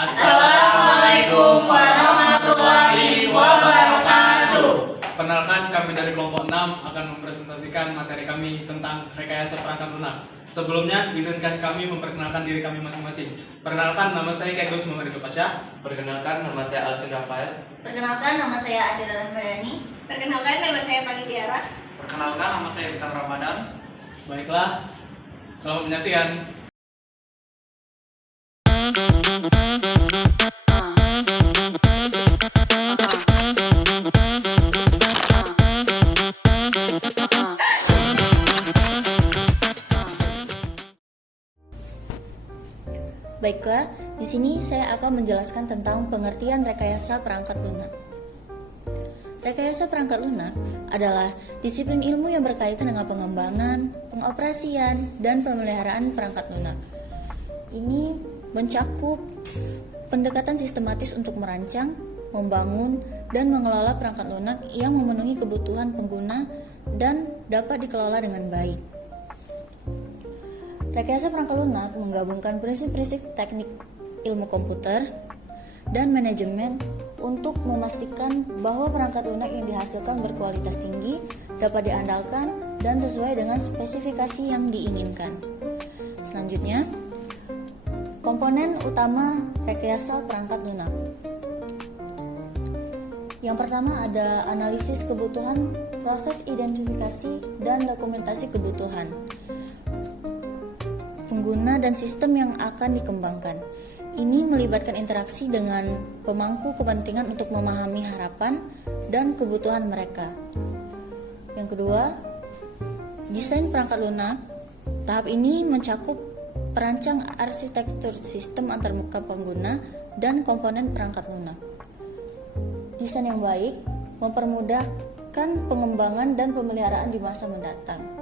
Assalamualaikum warahmatullahi wabarakatuh. Perkenalkan, kami dari kelompok 6 akan mempresentasikan materi kami tentang rekayasa perangkat lunak. Sebelumnya, izinkan kami memperkenalkan diri kami masing-masing. Perkenalkan, nama saya Kegus Muhammad Pasha. Perkenalkan, nama saya Alvin Rafael. Perkenalkan, nama saya Atira Rahmadani. Perkenalkan, nama saya Pagi Tiara. Perkenalkan, nama saya Bintang Ramadan. Baiklah, selamat menyaksikan. Baiklah, di sini saya akan menjelaskan tentang pengertian rekayasa perangkat lunak. Rekayasa perangkat lunak adalah disiplin ilmu yang berkaitan dengan pengembangan, pengoperasian, dan pemeliharaan perangkat lunak. Ini mencakup pendekatan sistematis untuk merancang, membangun, dan mengelola perangkat lunak yang memenuhi kebutuhan pengguna dan dapat dikelola dengan baik. Rekayasa perangkat lunak menggabungkan prinsip-prinsip teknik ilmu komputer dan manajemen untuk memastikan bahwa perangkat lunak yang dihasilkan berkualitas tinggi, dapat diandalkan, dan sesuai dengan spesifikasi yang diinginkan. Selanjutnya, komponen utama rekayasa perangkat lunak. Yang pertama ada analisis kebutuhan, proses identifikasi, dan dokumentasi kebutuhan pengguna dan sistem yang akan dikembangkan. Ini melibatkan interaksi dengan pemangku kepentingan untuk memahami harapan dan kebutuhan mereka. Yang kedua, desain perangkat lunak. Tahap ini mencakup perancang arsitektur sistem antarmuka pengguna dan komponen perangkat lunak. Desain yang baik mempermudahkan pengembangan dan pemeliharaan di masa mendatang.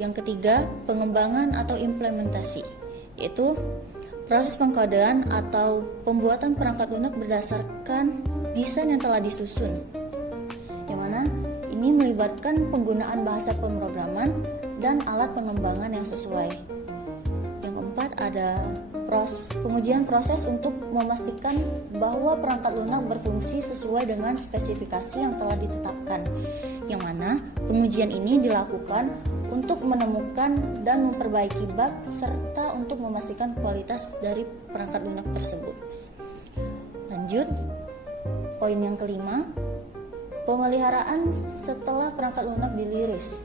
Yang ketiga, pengembangan atau implementasi, yaitu proses pengkodean atau pembuatan perangkat lunak berdasarkan desain yang telah disusun, yang mana ini melibatkan penggunaan bahasa pemrograman dan alat pengembangan yang sesuai. Yang keempat ada pengujian proses untuk memastikan bahwa perangkat lunak berfungsi sesuai dengan spesifikasi yang telah ditetapkan, yang mana pengujian ini dilakukan untuk menemukan dan memperbaiki bug serta untuk memastikan kualitas dari perangkat lunak tersebut. Lanjut, poin yang kelima, pemeliharaan setelah perangkat lunak diliris,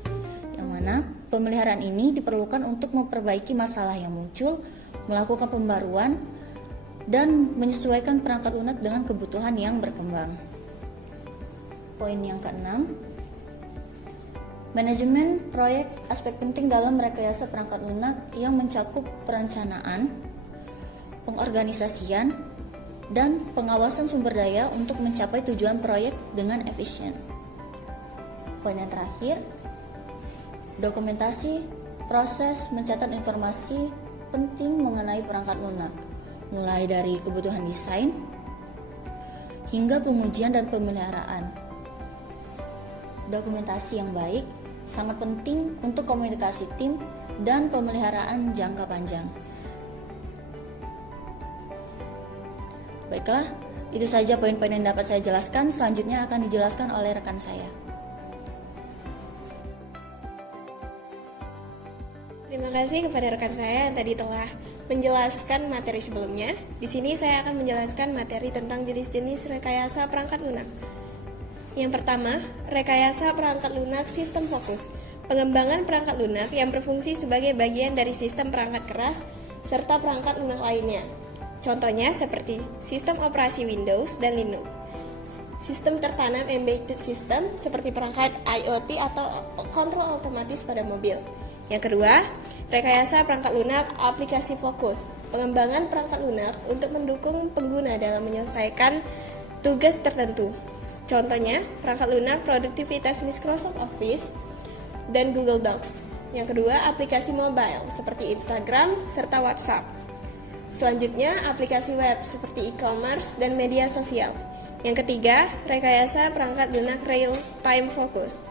yang mana pemeliharaan ini diperlukan untuk memperbaiki masalah yang muncul, melakukan pembaruan, dan menyesuaikan perangkat lunak dengan kebutuhan yang berkembang. Poin yang keenam, manajemen proyek aspek penting dalam rekayasa perangkat lunak yang mencakup perencanaan, pengorganisasian, dan pengawasan sumber daya untuk mencapai tujuan proyek dengan efisien. Poin yang terakhir, dokumentasi proses mencatat informasi penting mengenai perangkat lunak, mulai dari kebutuhan desain hingga pengujian dan pemeliharaan. Dokumentasi yang baik sangat penting untuk komunikasi tim dan pemeliharaan jangka panjang. Baiklah, itu saja poin-poin yang dapat saya jelaskan. Selanjutnya akan dijelaskan oleh rekan saya. Terima kasih kepada rekan saya yang tadi telah menjelaskan materi sebelumnya. Di sini saya akan menjelaskan materi tentang jenis-jenis rekayasa perangkat lunak. Yang pertama, rekayasa perangkat lunak sistem fokus. Pengembangan perangkat lunak yang berfungsi sebagai bagian dari sistem perangkat keras serta perangkat lunak lainnya. Contohnya seperti sistem operasi Windows dan Linux. Sistem tertanam embedded system seperti perangkat IoT atau kontrol otomatis pada mobil. Yang kedua, rekayasa perangkat lunak aplikasi fokus. Pengembangan perangkat lunak untuk mendukung pengguna dalam menyelesaikan tugas tertentu. Contohnya, perangkat lunak produktivitas Microsoft Office dan Google Docs. Yang kedua, aplikasi mobile seperti Instagram serta WhatsApp. Selanjutnya, aplikasi web seperti e-commerce dan media sosial. Yang ketiga, rekayasa perangkat lunak real-time focus.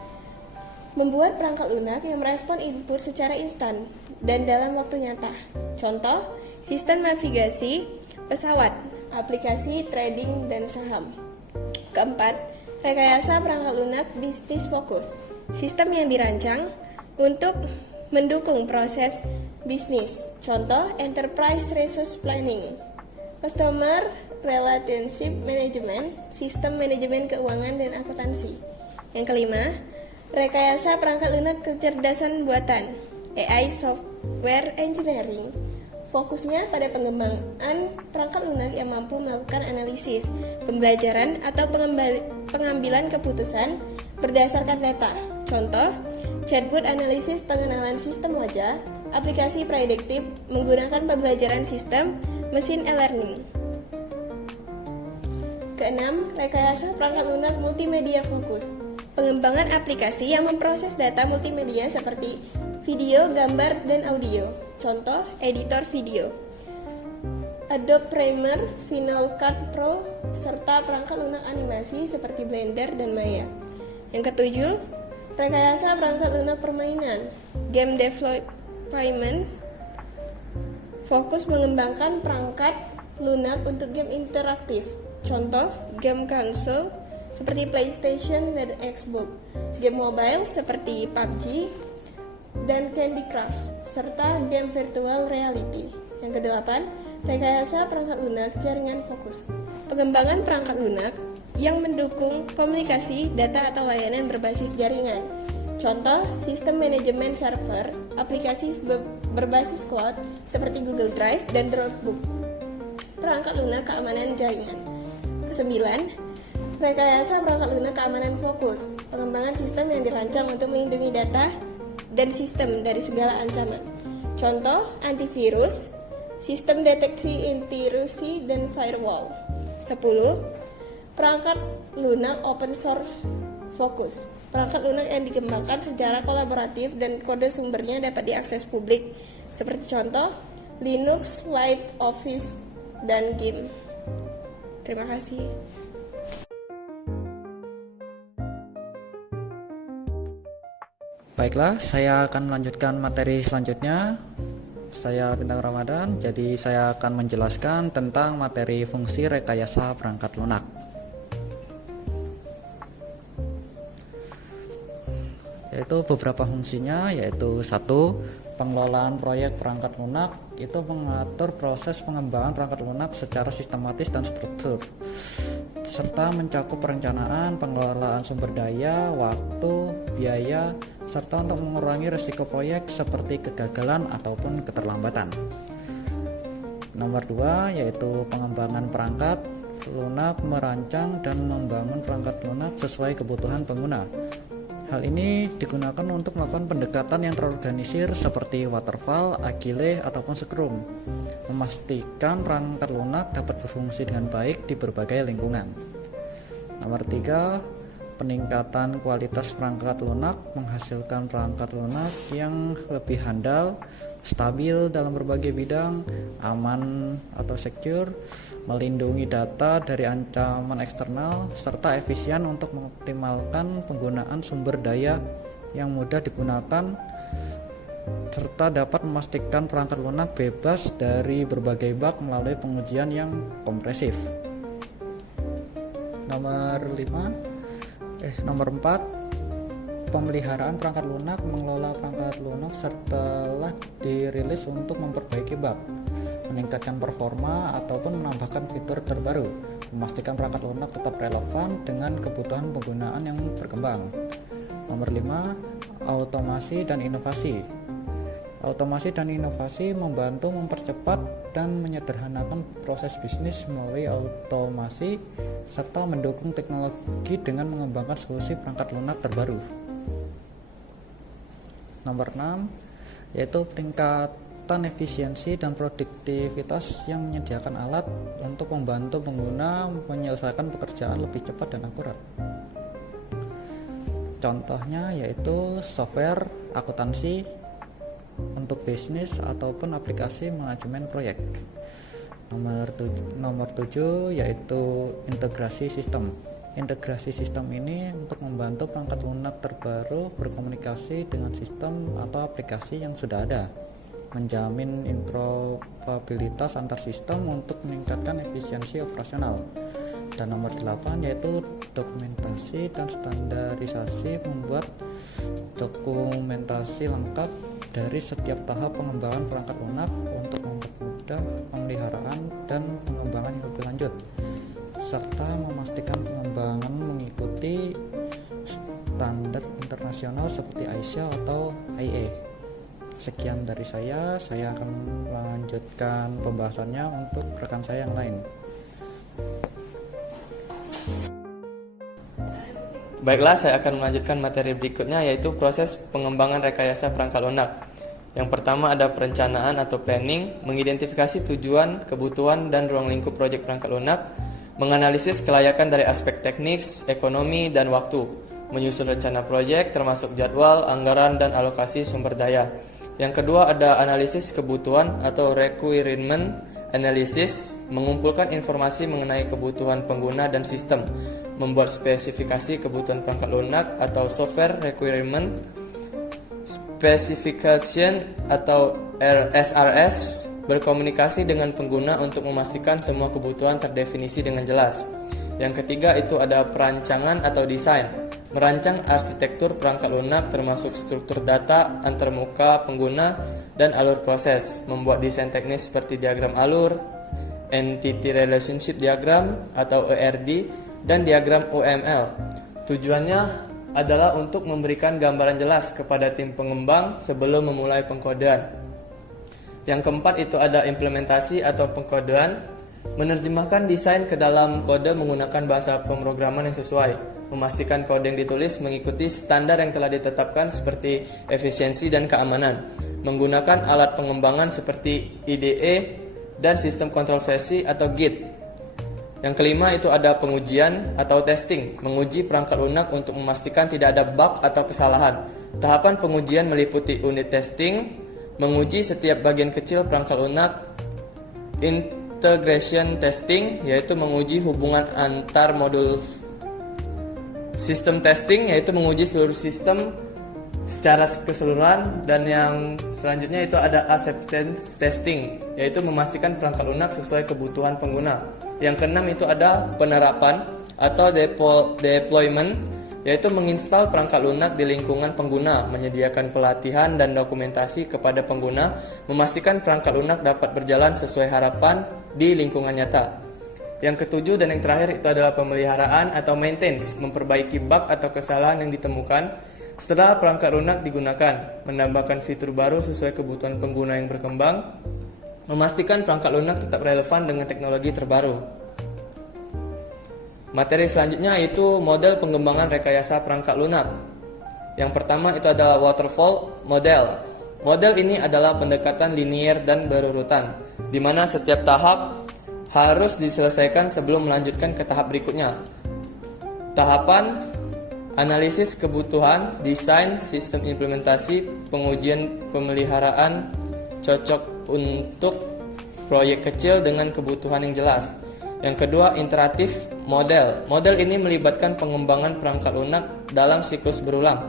Membuat perangkat lunak yang merespon input secara instan dan dalam waktu nyata. Contoh, sistem navigasi pesawat, aplikasi trading dan saham. Keempat, rekayasa perangkat lunak bisnis fokus, sistem yang dirancang untuk mendukung proses bisnis. Contoh, enterprise resource planning, customer relationship management, sistem manajemen keuangan dan akuntansi. Yang kelima, rekayasa perangkat lunak kecerdasan buatan, AI software engineering. Fokusnya pada pengembangan perangkat lunak yang mampu melakukan analisis, pembelajaran atau pengambilan keputusan berdasarkan data. Contoh, chatbot analisis pengenalan sistem wajah, aplikasi prediktif menggunakan pembelajaran sistem mesin e-learning. Keenam, rekayasa perangkat lunak multimedia fokus, pengembangan aplikasi yang memproses data multimedia seperti video, gambar, dan audio. Contoh, editor video, Adobe Premiere, Final Cut Pro, serta perangkat lunak animasi seperti Blender dan Maya. Yang ketujuh, rekayasa perangkat lunak permainan, game development, fokus mengembangkan perangkat lunak untuk game interaktif. Contoh, game konsol seperti PlayStation dan Xbox, game mobile seperti PUBG dan Candy Crush, serta game virtual reality. Yang kedelapan, rekayasa perangkat lunak jaringan fokus, pengembangan perangkat lunak yang mendukung komunikasi, data atau layanan berbasis jaringan. Contoh, sistem manajemen server, aplikasi berbasis cloud seperti Google Drive dan Dropbox. Perangkat lunak keamanan jaringan. Kesembilan, rekayasa perangkat lunak keamanan fokus, pengembangan sistem yang dirancang untuk melindungi data dan sistem dari segala ancaman. Contoh, antivirus, sistem deteksi intrusi, dan firewall. 10. Perangkat lunak open source fokus, perangkat lunak yang dikembangkan secara kolaboratif dan kode sumbernya dapat diakses publik, seperti contoh Linux, LibreOffice, dan GIMP. Terima kasih. Baiklah, saya akan melanjutkan materi selanjutnya. Saya Bintang Ramadan, jadi saya akan menjelaskan tentang materi fungsi rekayasa perangkat lunak. Yaitu beberapa fungsinya, yaitu 1. Pengelolaan proyek perangkat lunak, itu mengatur proses pengembangan perangkat lunak secara sistematis dan struktur, serta mencakup perencanaan, pengelolaan sumber daya, waktu, biaya, serta untuk mengurangi risiko proyek seperti kegagalan ataupun keterlambatan. Nomor 2, yaitu pengembangan perangkat lunak, merancang dan membangun perangkat lunak sesuai kebutuhan pengguna. Hal ini digunakan untuk melakukan pendekatan yang terorganisir seperti waterfall, agile, ataupun scrum, memastikan perangkat lunak dapat berfungsi dengan baik di berbagai lingkungan. Nomor 3, peningkatan kualitas perangkat lunak menghasilkan perangkat lunak yang lebih handal, stabil dalam berbagai bidang, aman atau secure, melindungi data dari ancaman eksternal, serta efisien untuk mengoptimalkan penggunaan sumber daya yang mudah digunakan, serta dapat memastikan perangkat lunak bebas dari berbagai bug melalui pengujian yang kompresif. Nomor 4, pemeliharaan perangkat lunak, mengelola perangkat lunak setelah dirilis untuk memperbaiki bug, meningkatkan performa ataupun menambahkan fitur terbaru, memastikan perangkat lunak tetap relevan dengan kebutuhan penggunaan yang berkembang. Nomor 5, automasi dan inovasi. Otomasi dan inovasi membantu mempercepat dan menyederhanakan proses bisnis melalui otomasi serta mendukung teknologi dengan mengembangkan solusi perangkat lunak terbaru. Nomor 6, yaitu peningkatan efisiensi dan produktivitas yang menyediakan alat untuk membantu pengguna menyelesaikan pekerjaan lebih cepat dan akurat. Contohnya yaitu software akuntansi untuk bisnis ataupun aplikasi manajemen proyek. Nomor 7 yaitu integrasi sistem. Integrasi sistem ini untuk membantu perangkat lunak terbaru berkomunikasi dengan sistem atau aplikasi yang sudah ada, menjamin interoperabilitas interoperabilitas antar sistem untuk meningkatkan efisiensi operasional. Dan nomor 8 yaitu dokumentasi dan standarisasi, membuat dokumentasi lengkap dari setiap tahap pengembangan perangkat lunak untuk mempermudah pemeliharaan dan pengembangan yang lebih lanjut, serta memastikan pengembangan mengikuti standar internasional seperti ASIA atau IE. Sekian dari saya akan melanjutkan pembahasannya untuk rekan saya yang lain. Baiklah, saya akan melanjutkan materi berikutnya, yaitu proses pengembangan rekayasa perangkat lunak. Yang pertama ada perencanaan atau planning, mengidentifikasi tujuan, kebutuhan, dan ruang lingkup proyek perangkat lunak, menganalisis kelayakan dari aspek teknis, ekonomi, dan waktu, menyusun rencana proyek termasuk jadwal, anggaran, dan alokasi sumber daya. Yang kedua ada analisis kebutuhan atau requirement analysis, mengumpulkan informasi mengenai kebutuhan pengguna dan sistem, membuat spesifikasi kebutuhan perangkat lunak atau software requirement specification atau SRS, berkomunikasi dengan pengguna untuk memastikan semua kebutuhan terdefinisi dengan jelas. Yang ketiga itu ada perancangan atau desain, merancang arsitektur perangkat lunak termasuk struktur data, antarmuka pengguna, dan alur proses, membuat desain teknis seperti diagram alur, Entity Relationship Diagram atau ERD, dan diagram UML. Tujuannya adalah untuk memberikan gambaran jelas kepada tim pengembang sebelum memulai pengkodean. Yang keempat itu ada implementasi atau pengkodean, menerjemahkan desain ke dalam kode menggunakan bahasa pemrograman yang sesuai, memastikan kode yang ditulis mengikuti standar yang telah ditetapkan seperti efisiensi dan keamanan, menggunakan alat pengembangan seperti IDE dan sistem kontrol versi atau Git. Yang kelima itu ada pengujian atau testing, menguji perangkat lunak untuk memastikan tidak ada bug atau kesalahan. Tahapan pengujian meliputi unit testing, menguji setiap bagian kecil perangkat lunak, integration testing yaitu menguji hubungan antar modul, sistem testing yaitu menguji seluruh sistem secara keseluruhan, dan yang selanjutnya itu ada acceptance testing yaitu memastikan perangkat lunak sesuai kebutuhan pengguna. Yang keenam itu ada penerapan atau deployment yaitu menginstal perangkat lunak di lingkungan pengguna, menyediakan pelatihan dan dokumentasi kepada pengguna, memastikan perangkat lunak dapat berjalan sesuai harapan di lingkungan nyata. Yang ketujuh dan yang terakhir itu adalah pemeliharaan atau maintenance, memperbaiki bug atau kesalahan yang ditemukan setelah perangkat lunak digunakan, menambahkan fitur baru sesuai kebutuhan pengguna yang berkembang, memastikan perangkat lunak tetap relevan dengan teknologi terbaru. Materi selanjutnya itu model pengembangan rekayasa perangkat lunak. Yang pertama itu adalah waterfall model. Model ini adalah pendekatan linier dan berurutan, di mana setiap tahap harus diselesaikan sebelum melanjutkan ke tahap berikutnya. Tahapan analisis kebutuhan, desain, sistem implementasi, pengujian pemeliharaan, cocok untuk proyek kecil dengan kebutuhan yang jelas. Yang kedua, iteratif model. Model ini melibatkan pengembangan perangkat lunak dalam siklus berulang.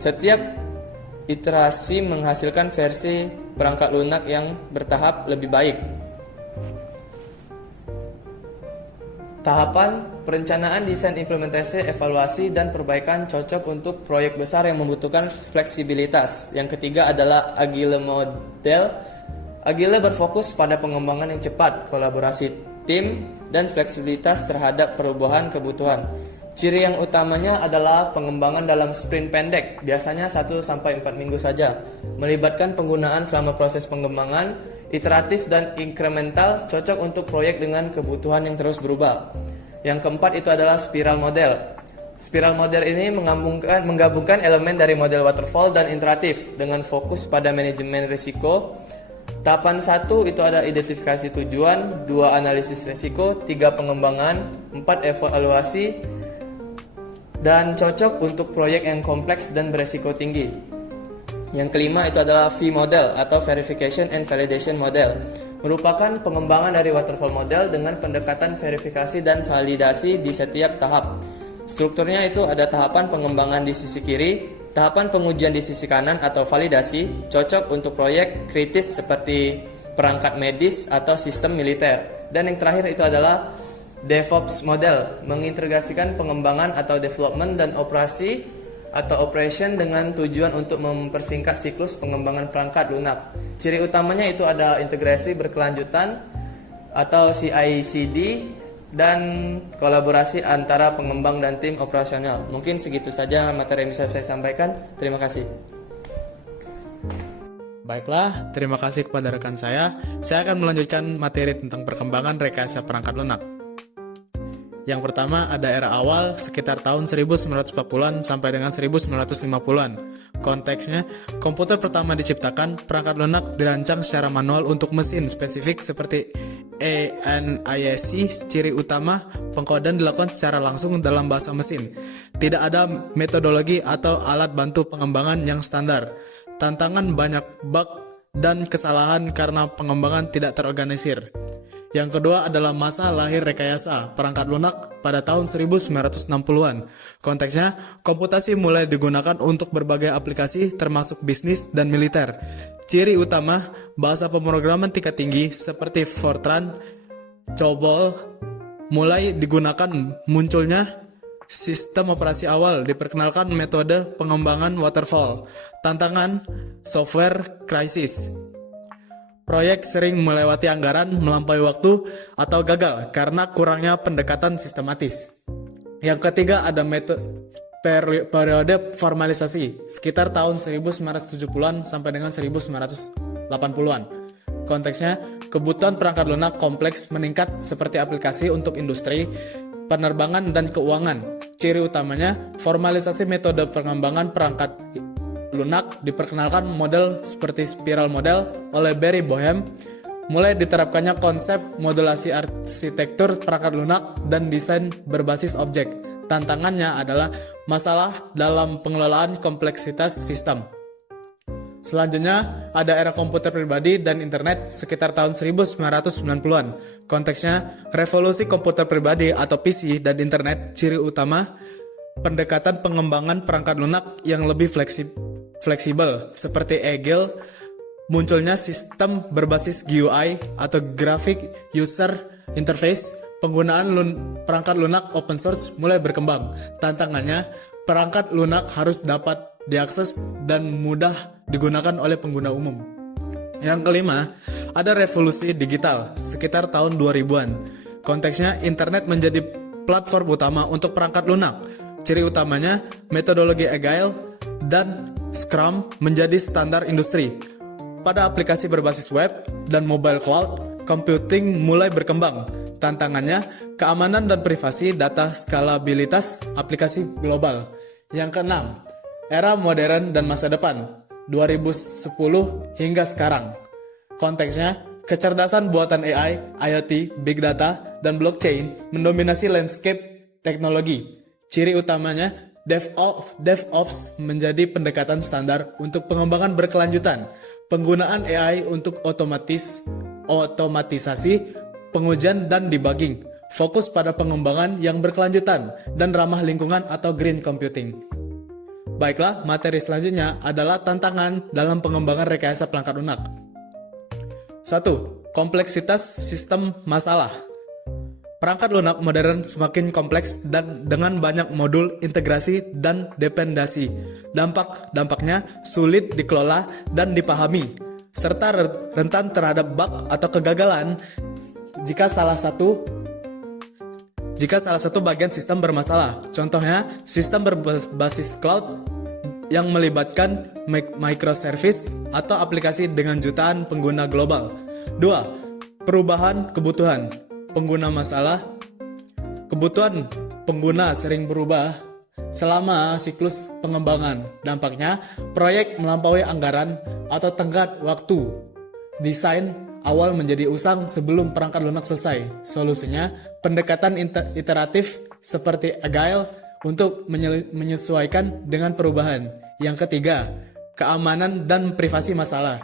Setiap iterasi menghasilkan versi perangkat lunak yang bertahap lebih baik. Tahapan perencanaan, desain, implementasi, evaluasi, dan perbaikan cocok untuk proyek besar yang membutuhkan fleksibilitas. Yang ketiga adalah agile model. Agile berfokus pada pengembangan yang cepat, kolaborasi tim, dan fleksibilitas terhadap perubahan kebutuhan. Ciri yang utamanya adalah pengembangan dalam sprint pendek, biasanya 1-4 minggu saja, melibatkan penggunaan selama proses pengembangan, iteratif dan incremental, cocok untuk proyek dengan kebutuhan yang terus berubah. Yang keempat itu adalah spiral model. Spiral model ini menggabungkan elemen dari model waterfall dan iteratif dengan fokus pada manajemen risiko. Tahapan 1 itu ada identifikasi tujuan, 2 analisis risiko, 3 pengembangan, 4 evaluasi, dan cocok untuk proyek yang kompleks dan beresiko tinggi. Yang kelima itu adalah V model atau verification and validation model, merupakan pengembangan dari waterfall model dengan pendekatan verifikasi dan validasi di setiap tahap. Strukturnya itu ada tahapan pengembangan di sisi kiri, tahapan pengujian di sisi kanan atau validasi, cocok untuk proyek kritis seperti perangkat medis atau sistem militer. Dan yang terakhir itu adalah DevOps model, mengintegrasikan pengembangan atau development dan operasi atau operation dengan tujuan untuk mempersingkat siklus pengembangan perangkat lunak. Ciri utamanya itu ada integrasi berkelanjutan atau CI/CD dan kolaborasi antara pengembang dan tim operasional. Mungkin segitu saja materi yang bisa saya sampaikan. Terima kasih. Baiklah, terima kasih kepada rekan saya. Saya akan melanjutkan materi tentang perkembangan rekayasa perangkat lunak. Yang pertama ada era awal sekitar tahun 1940-an sampai dengan 1950-an. Konteksnya, komputer pertama diciptakan, perangkat lunak dirancang secara manual untuk mesin spesifik seperti ENIAC. Ciri utama, pengkodean dilakukan secara langsung dalam bahasa mesin. Tidak ada metodologi atau alat bantu pengembangan yang standar. Tantangan banyak bug dan kesalahan karena pengembangan tidak terorganisir. Yang kedua adalah masa lahir rekayasa perangkat lunak pada tahun 1960-an. Konteksnya, komputasi mulai digunakan untuk berbagai aplikasi termasuk bisnis dan militer. Ciri utama, bahasa pemrograman tingkat tinggi seperti Fortran, COBOL mulai digunakan. Munculnya sistem operasi awal, diperkenalkan metode pengembangan waterfall. Tantangan, software crisis. Proyek sering melewati anggaran, melampaui waktu, atau gagal karena kurangnya pendekatan sistematis. Yang ketiga ada periode formalisasi sekitar tahun 1970-an sampai dengan 1980-an. Konteksnya, kebutuhan perangkat lunak kompleks meningkat seperti aplikasi untuk industri, penerbangan, dan keuangan. Ciri utamanya, formalisasi metode pengembangan perangkat lunak diperkenalkan model seperti spiral model oleh Barry Boehm. Mulai diterapkannya konsep modulasi arsitektur perangkat lunak dan desain berbasis objek. Tantangannya adalah masalah dalam pengelolaan kompleksitas sistem. Selanjutnya, ada era komputer pribadi dan internet sekitar tahun 1990-an. Konteksnya, revolusi komputer pribadi atau PC dan internet. Ciri utama, pendekatan pengembangan perangkat lunak yang lebih fleksibel seperti Agile, munculnya sistem berbasis GUI atau Graphic User Interface, penggunaan perangkat lunak open source mulai berkembang. Tantangannya, perangkat lunak harus dapat diakses dan mudah digunakan oleh pengguna umum. Yang kelima, ada revolusi digital sekitar tahun 2000-an. Konteksnya, internet menjadi platform utama untuk perangkat lunak. Ciri utamanya, metodologi Agile dan Scrum menjadi standar industri. Pada aplikasi berbasis web dan mobile cloud, computing mulai berkembang. Tantangannya, keamanan dan privasi data, skalabilitas aplikasi global. Yang keenam, era modern dan masa depan 2010 hingga sekarang. Konteksnya, kecerdasan buatan AI, IoT, Big Data, dan blockchain mendominasi landscape teknologi. Ciri utamanya, DevOps menjadi pendekatan standar untuk pengembangan berkelanjutan. Penggunaan AI untuk otomatisasi, pengujian, dan debugging. Fokus pada pengembangan yang berkelanjutan dan ramah lingkungan atau green computing. Baiklah, materi selanjutnya adalah tantangan dalam pengembangan rekayasa perangkat lunak. 1. Kompleksitas sistem masalah. Perangkat lunak modern semakin kompleks dan dengan banyak modul, integrasi, dan dependensi. Dampaknya sulit dikelola dan dipahami, serta rentan terhadap bug atau kegagalan jika salah satu bagian sistem bermasalah. Contohnya, sistem berbasis cloud yang melibatkan microservice atau aplikasi dengan jutaan pengguna global. 2. Perubahan kebutuhan pengguna masalah. Kebutuhan pengguna sering berubah selama siklus pengembangan. Dampaknya, proyek melampaui anggaran atau tenggat waktu. Desain awal menjadi usang sebelum perangkat lunak selesai. Solusinya, pendekatan iteratif seperti Agile untuk menyesuaikan dengan perubahan. Yang ketiga, keamanan dan privasi masalah.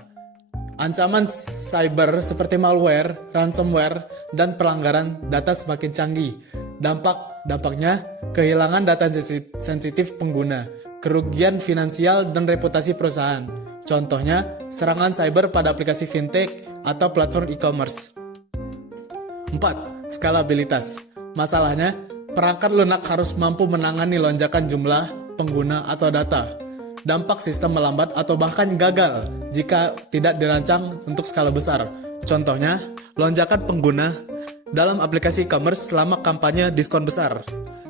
Ancaman cyber seperti malware, ransomware, dan pelanggaran data semakin canggih. Dampaknya, kehilangan data sensitif pengguna, kerugian finansial dan reputasi perusahaan. Contohnya, serangan cyber pada aplikasi fintech atau platform e-commerce. 4. Skalabilitas. Masalahnya, perangkat lunak harus mampu menangani lonjakan jumlah pengguna atau data. Dampak sistem melambat atau bahkan gagal jika tidak dirancang untuk skala besar. Contohnya, lonjakan pengguna dalam aplikasi e-commerce selama kampanye diskon besar.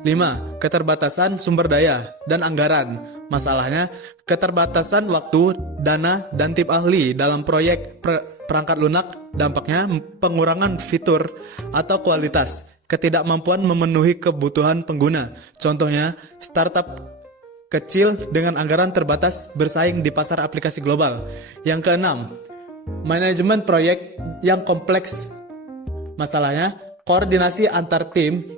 5. Keterbatasan sumber daya dan anggaran. Masalahnya, keterbatasan waktu, dana, dan tim ahli dalam proyek perangkat lunak dampaknya pengurangan fitur atau kualitas, ketidakmampuan memenuhi kebutuhan pengguna. Contohnya, startup kecil dengan anggaran terbatas bersaing di pasar aplikasi global. Yang keenam, manajemen proyek yang kompleks. Masalahnya, koordinasi antar tim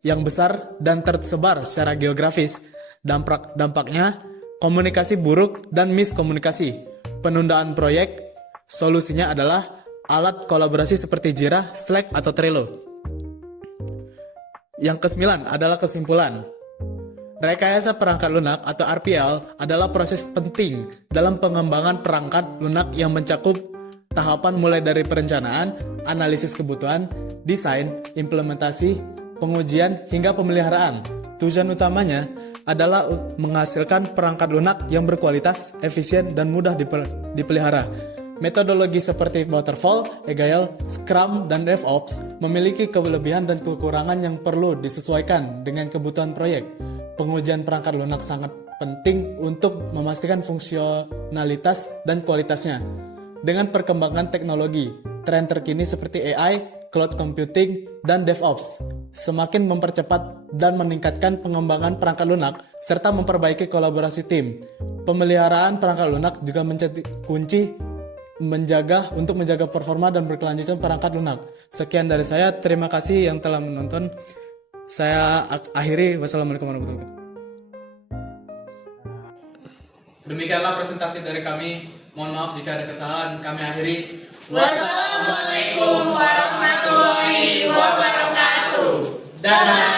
yang besar dan tersebar secara geografis. Dampaknya, komunikasi buruk dan miskomunikasi. Penundaan proyek, solusinya adalah alat kolaborasi seperti Jira, Slack, atau Trello. Yang kesembilan adalah kesimpulan. Rekayasa perangkat lunak atau RPL adalah proses penting dalam pengembangan perangkat lunak yang mencakup tahapan mulai dari perencanaan, analisis kebutuhan, desain, implementasi, pengujian, hingga pemeliharaan. Tujuan utamanya adalah menghasilkan perangkat lunak yang berkualitas, efisien, dan mudah dipelihara. Metodologi seperti Waterfall, Agile, Scrum, dan DevOps memiliki kelebihan dan kekurangan yang perlu disesuaikan dengan kebutuhan proyek. Pengujian perangkat lunak sangat penting untuk memastikan fungsionalitas dan kualitasnya. Dengan perkembangan teknologi, tren terkini seperti AI, cloud computing, dan DevOps semakin mempercepat dan meningkatkan pengembangan perangkat lunak serta memperbaiki kolaborasi tim. Pemeliharaan perangkat lunak juga menjadi kunci untuk menjaga performa dan berkelanjutan perangkat lunak. Sekian dari saya, terima kasih yang telah menonton. Saya akhiri, wassalamualaikum warahmatullahi wabarakatuh. Demikianlah presentasi dari kami. Mohon maaf jika ada kesalahan. Kami akhiri. Wassalamualaikum warahmatullahi wabarakatuh. Dadah.